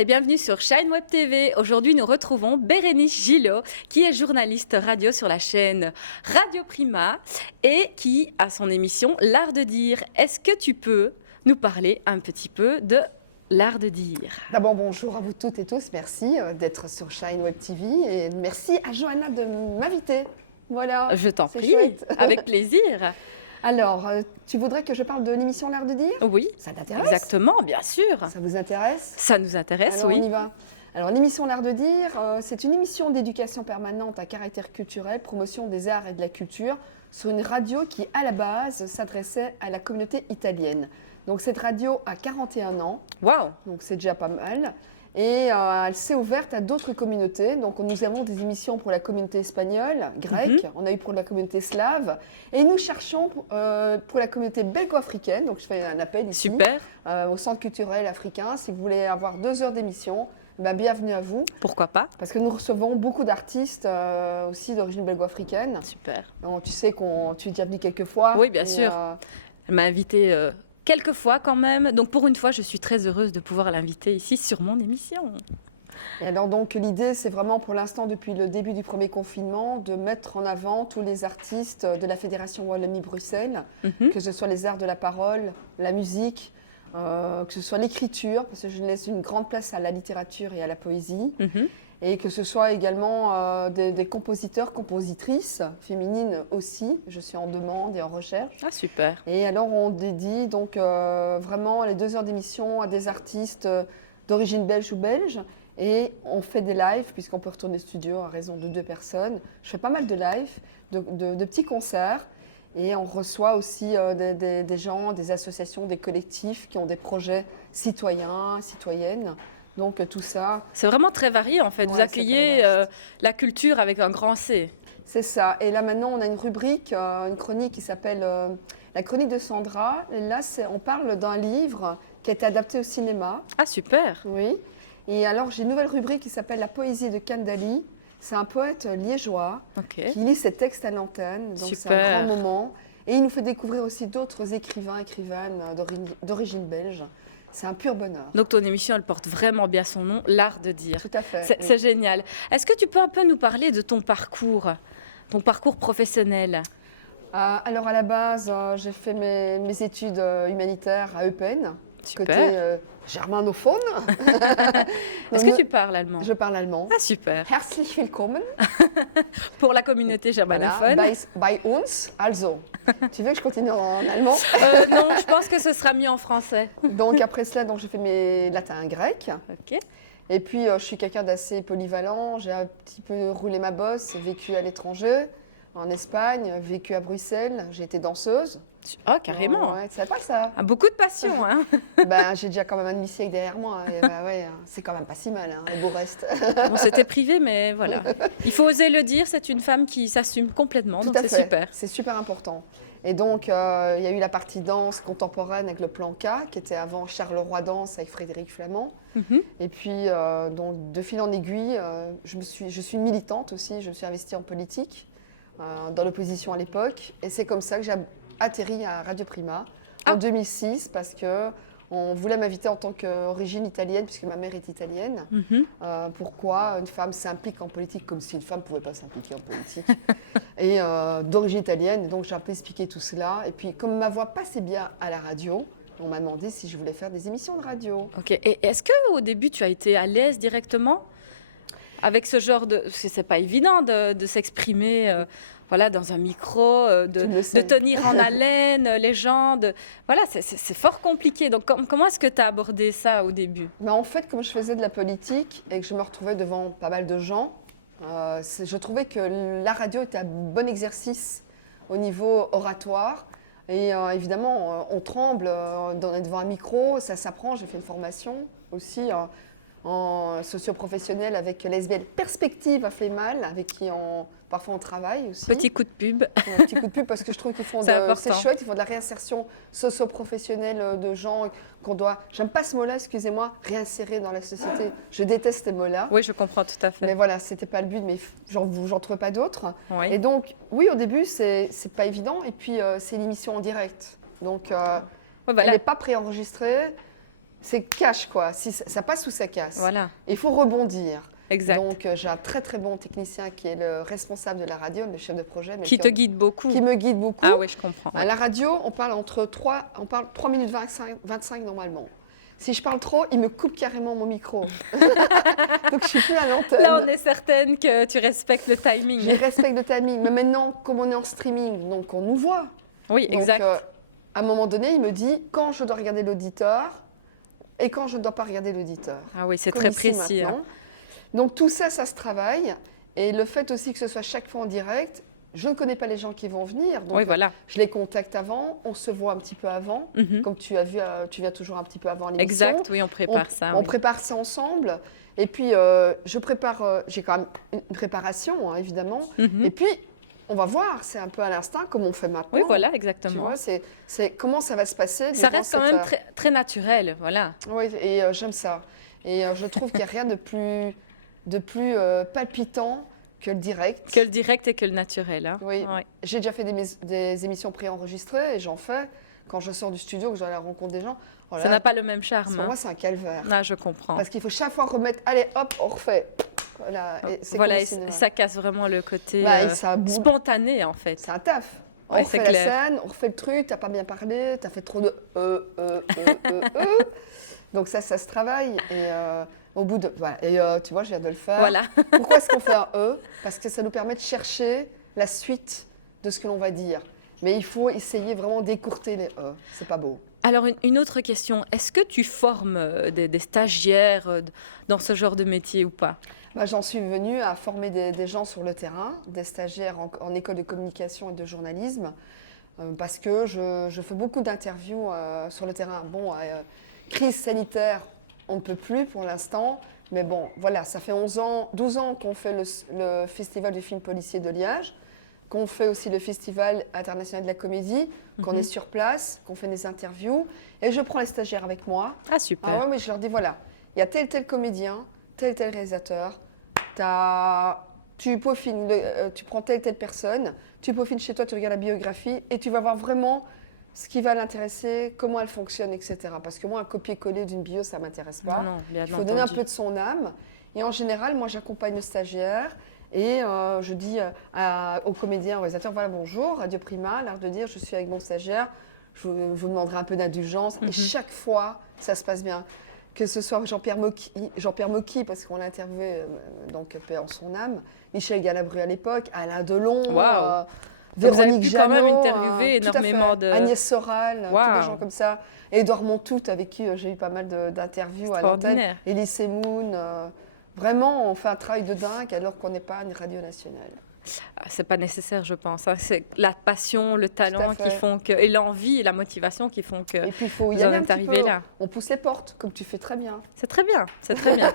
et bienvenue sur Shine Web TV. Aujourd'hui, nous retrouvons Bérénice Gillot, qui est journaliste radio sur la chaîne Radio Prima et qui a son émission L'Art de dire. Est-ce que tu peux nous parler un petit peu de l'art de dire? D'abord, bonjour à vous toutes et tous. Merci d'être sur Shine Web TV et merci à Johanna de m'inviter. Voilà. Je t'en prie, chouette. avec plaisir. Alors, tu voudrais que je parle de l'émission L'Art de dire? Oui, Ça t'intéresse? exactement, bien sûr. Ça vous intéresse? Ça nous intéresse, Alors, oui. on y va. Alors, l'émission L'Art de dire, c'est une émission d'éducation permanente à caractère culturel, promotion des arts et de la culture, sur une radio qui, à la base, s'adressait à la communauté italienne. Donc, cette radio a 41 ans, Waouh. donc c'est déjà pas mal. Et elle s'est ouverte à d'autres communautés. Donc, nous avons des émissions pour la communauté espagnole, grecque, on a eu pour la communauté slave. Et nous cherchons pour la communauté belgo-africaine. Donc, je fais un appel ici Super. au Centre culturel africain. Si vous voulez avoir 2 heures d'émission, ben, bienvenue à vous. Pourquoi pas? Parce que nous recevons beaucoup d'artistes aussi d'origine belgo-africaine. Super. Donc, tu sais tu es déjà venu quelques fois. Oui, bien Et, sûr. Elle m'a invitée quelques fois quand même. Donc pour une fois, je suis très heureuse de pouvoir l'inviter ici sur mon émission. Et alors donc l'idée, c'est vraiment pour l'instant, depuis le début du premier confinement, de mettre en avant tous les artistes de la Fédération Wallonie-Bruxelles, que ce soit les arts de la parole, la musique, que ce soit l'écriture, parce que je laisse une grande place à la littérature et à la poésie, et que ce soit également des compositeurs, compositrices féminines aussi. Je suis en demande et en recherche. Ah, super. Et alors on dédie donc vraiment les 2 heures d'émission à des artistes d'origine belge ou belge. Et on fait des lives, puisqu'on peut retourner au studio à raison de 2 personnes. Je fais pas mal de lives, de petits concerts. Et on reçoit aussi des gens, des associations, des collectifs qui ont des projets citoyens, citoyennes. Donc tout ça. C'est vraiment très varié en fait. Vous Ouais, accueillez c'est très vaste. la culture avec un grand C. C'est ça. Et là maintenant, on a une rubrique, une chronique qui s'appelle la chronique de Sandra. Et là, on parle d'un livre qui a été adapté au cinéma. Ah, super. Oui. Et alors, j'ai une nouvelle rubrique qui s'appelle La poésie de Kandali. C'est un poète liégeois Ok. qui lit ses textes à l'antenne. Donc, c'est Super. un grand moment. Et il nous fait découvrir aussi d'autres écrivains, écrivaines d'origine belge. C'est un pur bonheur. Donc ton émission, elle porte vraiment bien son nom, l'art de dire. Tout à fait. C'est Oui. c'est génial. Est-ce que tu peux un peu nous parler de ton parcours professionnel? Alors, à la base, j'ai fait mes études humanitaires à Eupen, Super. côté germanophone. Est-ce que tu parles allemand? Je parle allemand. Ah, super. Herzlich willkommen. Pour la communauté Voilà, germanophone. bei uns. Also, tu veux que je continue en allemand? Non, je pense que ce sera mieux en français. Donc après cela, j'ai fait mes latin grec. Ok. Et puis je suis quelqu'un d'assez polyvalent. J'ai un petit peu roulé ma bosse, vécu à l'étranger, en Espagne, vécu à Bruxelles. J'ai été danseuse. Ah, carrément. Ouais, tu savais pas ça? Ah, beaucoup de passion, hein. Ben, j'ai déjà quand même un demi-siècle derrière moi. Et ben, ouais, c'est quand même pas si mal, hein, le beau reste. Bon, c'était privé, mais voilà. Il faut oser le dire, c'est une femme qui s'assume complètement, Tout donc à c'est fait. super. C'est super important. Et donc, il y a eu la partie danse contemporaine avec le plan K, qui était avant Charleroi Danse avec Frédéric Flamand. Et puis, donc, de fil en aiguille, je suis une militante aussi. Je me suis investie en politique, dans l'opposition à l'époque. Et c'est comme ça que j'ai atterri à Radio Prima en 2006, parce que on voulait m'inviter en tant qu'origine italienne, puisque ma mère est italienne. Pourquoi une femme s'implique en politique, comme si une femme ne pouvait pas s'impliquer en politique. Et d'origine italienne, et donc j'ai un peu expliqué tout cela. Et puis, comme ma voix passait bien à la radio, on m'a demandé si je voulais faire des émissions de radio. Ok. Et est-ce qu'au début, tu as été à l'aise directement avec ce genre de... Parce que c'est pas évident de s'exprimer voilà, dans un micro, Tu le de sais. tenir en haleine les gens. Voilà, c'est fort compliqué. Donc comment est-ce que tu as abordé ça au début? Mais en fait, comme je faisais de la politique et que je me retrouvais devant pas mal de gens, je trouvais que la radio était un bon exercice au niveau oratoire. Et évidemment, on tremble devant un micro, ça s'apprend. J'ai fait une formation aussi en socio-professionnelle avec l'SBL Perspective à Flémal, avec qui parfois on travaille aussi. Petit coup de pub. Un petit coup de pub parce que je trouve qu'ils font C'est c'est important. chouette, ils font de la réinsertion socio-professionnelle de gens qu'on doit, j'aime pas ce mot-là, excusez-moi, réinsérer dans la société. Je déteste ces mots-là. Oui, je comprends tout à fait. Mais voilà, c'était pas le but, mais j'en trouvais pas d'autres. Oui. Et donc, oui, au début, c'est pas évident. Et puis, c'est une émission en direct. Donc, Ouais, elle voilà. n'est pas préenregistrée. c'est cash, quoi. Si ça passe ou ça casse. Voilà, Il faut rebondir. exact. Donc, j'ai un très très bon technicien qui est le responsable de la radio, le chef de projet. Qui te guide beaucoup. Qui me guide beaucoup. Ah oui, je comprends. À la radio, on parle 3 minutes 25 normalement. Si je parle trop, il me coupe carrément mon micro. Donc, je suis plus à l'antenne. Là, on est certaine que tu respectes le timing. Je respecte le timing. Mais maintenant, comme on est en streaming, donc on nous voit. Oui, Donc, exact. à un moment donné, il me dit quand je dois regarder l'auditeur et quand je ne dois pas regarder l'auditeur. Ah oui, c'est Comme très ici précis. maintenant. Donc tout ça, ça se travaille. Et le fait aussi que ce soit chaque fois en direct, je ne connais pas les gens qui vont venir. Donc Oui, voilà. je les contacte avant, on se voit un petit peu avant. Mhm. Comme tu as vu, tu viens toujours un petit peu avant l'émission. Exact, oui, on prépare ça. On oui. prépare ça ensemble. Et puis, je prépare, j'ai quand même une préparation, hein, évidemment. Mhm. Et puis, on va voir, c'est un peu à l'instinct, comme on fait maintenant. Oui, voilà, Tu exactement. vois, c'est comment ça va se passer. Ça durant reste quand cette, même très, très naturel, voilà. Oui, et j'aime ça. Et je trouve qu'il n'y a rien de plus palpitant que le direct. Que le direct et que le naturel. Hein. Oui. Ouais. J'ai déjà fait des émissions préenregistrées et j'en fais quand je sors du studio, que je vais à la rencontre des gens. Voilà, Ça n'a pas le même charme. pour Hein. moi, c'est un calvaire. Ah, je comprends. Parce qu'il faut chaque fois remettre, allez, hop, on refait. Voilà, et c'est Voilà, comme et au cinéma. ça casse vraiment le côté Bah, et ça boue. spontané, en fait. C'est un taf. On Ouais, refait c'est la clair. scène, on refait le truc, t'as pas bien parlé, t'as fait trop de Donc ça se travaille. Et au bout de. Voilà. Et tu vois, je viens de le faire. Voilà. Pourquoi est-ce qu'on fait un Parce que ça nous permet de chercher la suite de ce que l'on va dire. Mais il faut essayer vraiment d'écourter les C'est pas beau. Alors, une autre question. Est-ce que tu formes des stagiaires dans ce genre de métier ou pas? Bah, j'en suis venue à former des gens sur le terrain, des stagiaires en école de communication et de journalisme, parce que je fais beaucoup d'interviews sur le terrain. Bon, crise sanitaire, on ne peut plus pour l'instant, mais bon, voilà, ça fait 12 ans qu'on fait le Festival du film policier de Liège, qu'on fait aussi le Festival international de la comédie, qu'on est sur place, qu'on fait des interviews, et je prends les stagiaires avec moi. Ah, super. Ah ouais, mais je leur dis, voilà, il y a tel comédien, tel réalisateur, tu peaufines, tu prends telle personne, tu peaufines chez toi, tu regardes la biographie et tu vas voir vraiment ce qui va l'intéresser, comment elle fonctionne, etc. Parce que moi, un copier-coller d'une bio, ça ne m'intéresse pas. Non, bien Il faut donner un entendu. peu de son âme. Et en général, moi, j'accompagne le stagiaire et je dis aux comédiens, aux réalisateurs, voilà, bonjour, Radio Prima, l'art de dire, je suis avec mon stagiaire, je vous demanderai un peu d'indulgence. Et chaque fois, ça se passe bien. Que ce soit Jean-Pierre Mocky, parce qu'on l'a interviewé, donc paix en son âme, Michel Galabru à l'époque, Alain Delon, Waouh. Véronique Vous avez pu quand même Jeannot, interviewer tout à fait. énormément de- Agnès Soral, tous Waouh. des gens comme ça. Édouard Montout, avec qui j'ai eu pas mal d'interviews à l'antenne. Extraordinaire. Elie Semoun. Vraiment, on fait un travail de dingue alors qu'on n'est pas une radio nationale. Ah, c'est pas nécessaire, je pense. Hein. C'est la passion, le talent fait. qui font que, et l'envie et la motivation qui font que Et puis, il faut y vous en aller un êtes petit arrivé peu. là. On pousse les portes, comme tu fais très bien. C'est très bien, c'est très bien.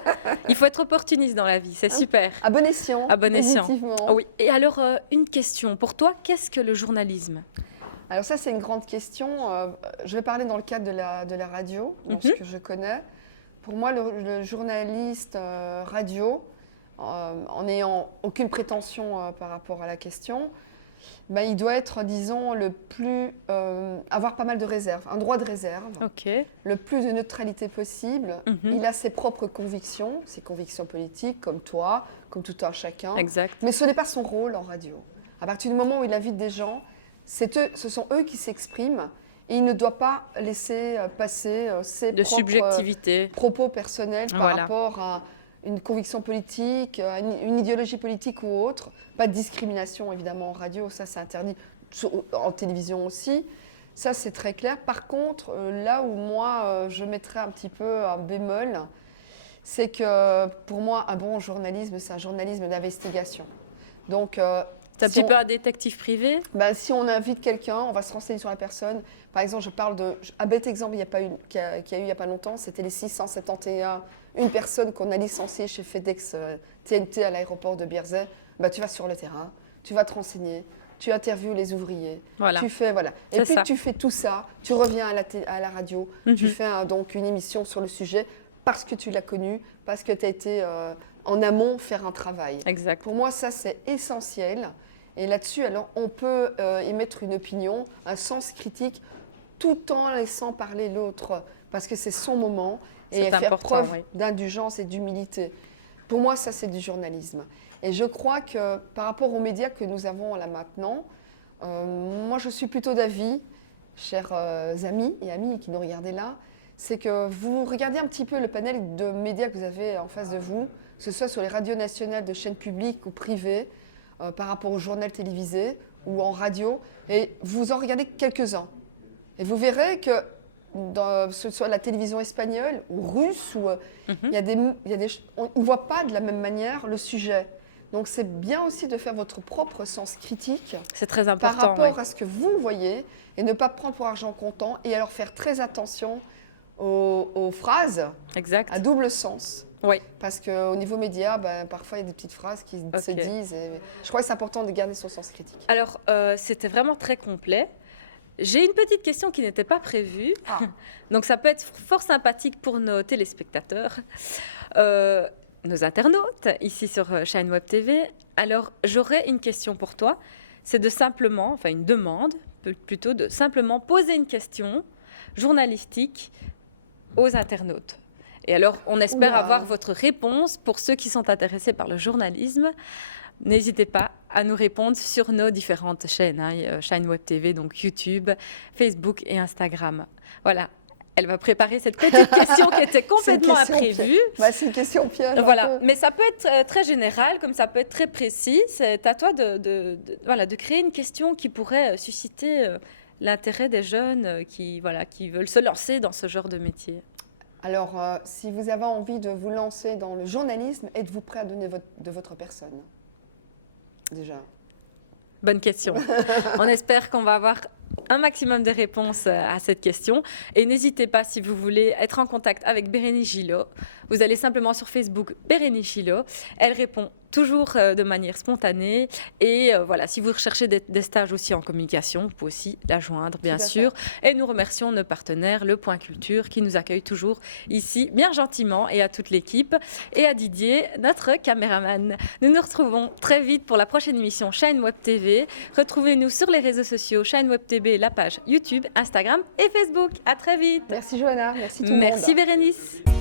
Il faut être opportuniste dans la vie, c'est super. À bon escient, À bon escient. positivement. Ah oui. Et alors, une question. Pour toi, qu'est-ce que le journalisme? Alors ça, c'est une grande question. Je vais parler dans le cadre de la radio, dans ce que je connais. Pour moi, le journaliste radio, en n'ayant aucune prétention par rapport à la question, ben, il doit être, disons, avoir pas mal de réserves, un droit de réserve, Ok. le plus de neutralité possible. Il a ses propres convictions, ses convictions politiques, comme toi, comme tout un chacun. Exact. Mais ce n'est pas son rôle en radio. À partir du moment où il invite des gens, ce sont eux qui s'expriment et il ne doit pas laisser passer ses De propres subjectivité. propos personnels par Voilà. rapport à une conviction politique, à une idéologie politique ou autre. Pas de discrimination évidemment en radio, ça c'est interdit, en télévision aussi. Ça c'est très clair. Par contre, là où moi je mettrais un petit peu un bémol, c'est que pour moi un bon journalisme, c'est un journalisme d'investigation. Donc C'est un petit peu un détective privé? si on invite quelqu'un, on va se renseigner sur la personne. Par exemple, je parle un bête exemple qu'il y a eu il n'y a pas longtemps, c'était les 671. Une personne qu'on a licenciée chez FedEx TNT à l'aéroport de Bierzet. Tu vas sur le terrain, tu vas te renseigner, tu interviews les ouvriers. Voilà. Tu fais, voilà. Et C'est puis ça. tu fais tout ça, tu reviens à la radio, tu fais donc une émission sur le sujet parce que tu l'as connu, parce que tu as été en amont faire un travail. Exact. Pour moi, ça, c'est essentiel. Et là-dessus, alors, on peut émettre une opinion, un sens critique, tout en laissant parler l'autre. parce que c'est son moment et C'est faire important, preuve oui. d'indulgence et d'humilité. Pour moi, ça, c'est du journalisme. Et je crois que par rapport aux médias que nous avons là maintenant, moi, je suis plutôt d'avis, chers amis et amis qui nous regardez là, c'est que vous regardez un petit peu le panel de médias que vous avez en face de vous, que ce soit sur les radios nationales de chaînes publiques ou privées, par rapport au journal télévisé ou en radio, et vous en regardez quelques-uns. Et vous verrez que que ce soit la télévision espagnole ou russe, il y a on ne voit pas de la même manière le sujet. Donc c'est bien aussi de faire votre propre sens critique C'est très par important. rapport Oui. à ce que vous voyez et ne pas prendre pour argent comptant et alors faire très attention aux phrases Exact. à double sens. Oui. Parce qu'au niveau média, parfois il y a des petites phrases qui se Ok. disent. Et je crois que c'est important de garder son sens critique. Alors, c'était vraiment très complet. J'ai une petite question qui n'était pas prévue. Ah. Donc, ça peut être fort sympathique pour nos téléspectateurs, nos internautes, ici sur Shine Web TV. Alors, j'aurais une question pour toi. C'est de simplement, enfin une demande, plutôt de simplement poser une question journalistique aux internautes. Et alors, on espère Oula. avoir votre réponse pour ceux qui sont intéressés par le journalisme. N'hésitez pas à nous répondre sur nos différentes chaînes, Shine Web TV, donc YouTube, Facebook et Instagram. Voilà, elle va préparer cette petite question qui était complètement C'est une question imprévue. C'est une question piège. Voilà, mais ça peut être très général, comme ça peut être très précis. C'est à toi voilà, de créer une question qui pourrait susciter l'intérêt des jeunes qui veulent se lancer dans ce genre de métier. Alors, si vous avez envie de vous lancer dans le journalisme, êtes-vous prêt à donner de votre personne? Déjà. Bonne question. On espère qu'on va avoir un maximum de réponses à cette question. Et n'hésitez pas, si vous voulez être en contact avec Bérénice Gillot, vous allez simplement sur Facebook Bérénice Gillot. Elle répond toujours de manière spontanée. Et voilà, si vous recherchez des stages aussi en communication, vous pouvez aussi la joindre, bien sûr. Et nous remercions nos partenaires, le Point Culture, qui nous accueille toujours ici, bien gentiment, et à toute l'équipe. Et à Didier, notre caméraman. Nous nous retrouvons très vite pour la prochaine émission Shine Web TV. Retrouvez-nous sur les réseaux sociaux Shine Web TV, la page YouTube, Instagram et Facebook. À très vite. Merci Johanna, merci tout le monde. Merci Bérénice.